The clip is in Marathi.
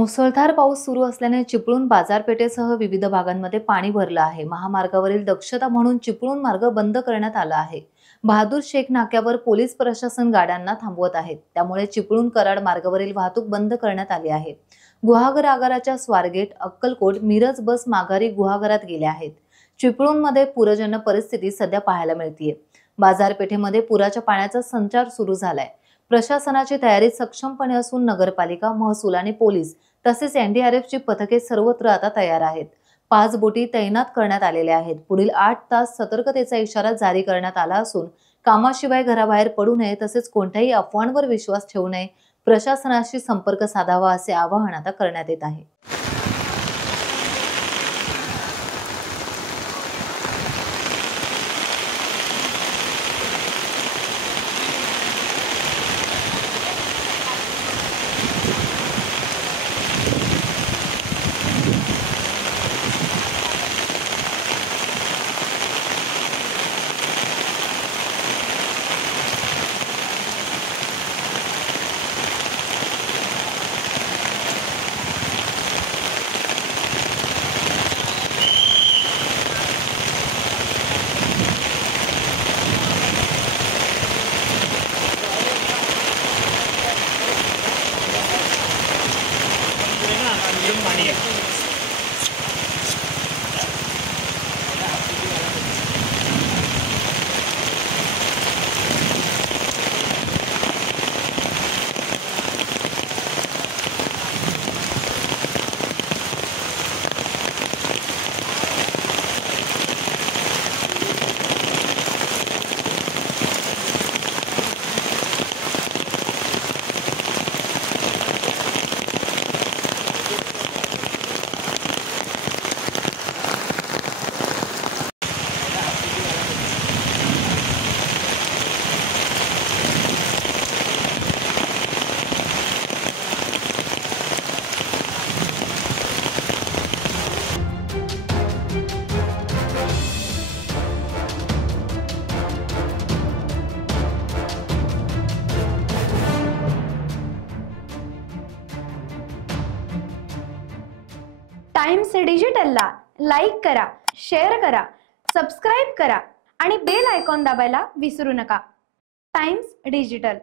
मुसळधार पाऊस सुरू असल्याने चिपळूण बाजारपेठेसह विविध भागांमध्ये पाणी भरलं आहे। महामार्गावरील दक्षता म्हणून चिपळूण मार्ग बंद करण्यात आला आहे। बहादूर शेख नाक्यावर पोलीस प्रशासन गाड्यांना थांबवत आहेत, त्यामुळे चिपळूण कराड मार्गावरील वाहतूक बंद करण्यात आली आहे। गुहागर आगाराच्या स्वारगेट, अक्कलकोट, मिरज बस माघारी गुहागरात गेल्या आहेत। चिपळूणमध्ये पूरजन्य परिस्थिती सध्या पाहायला मिळतेय। बाजारपेठेमध्ये पुराच्या पाण्याचा संचार सुरू झालाय। प्रशासनाची तयारी सक्षमपणे असून नगरपालिका, महसूल आणि पोलीस तसेच एनडीआरएफची पथके सर्वत्र आता तयार आहेत। 5 बोटी तैनात करण्यात आलेल्या आहेत। पुढील 8 तास सतर्कतेचा इशारा जारी करण्यात आला असून कामाशिवाय घराबाहेर पडू नये तसेच कोणत्याही अफवांवर विश्वास ठेवू नये, प्रशासनाशी संपर्क साधावा असे आवाहन आता करण्यात येत आहे। टाइम्स डिजिटलला लाईक करा, शेअर करा, सबस्क्राइब करा आणि बेल आयकॉन दाबायला विसरू नका। Times digital.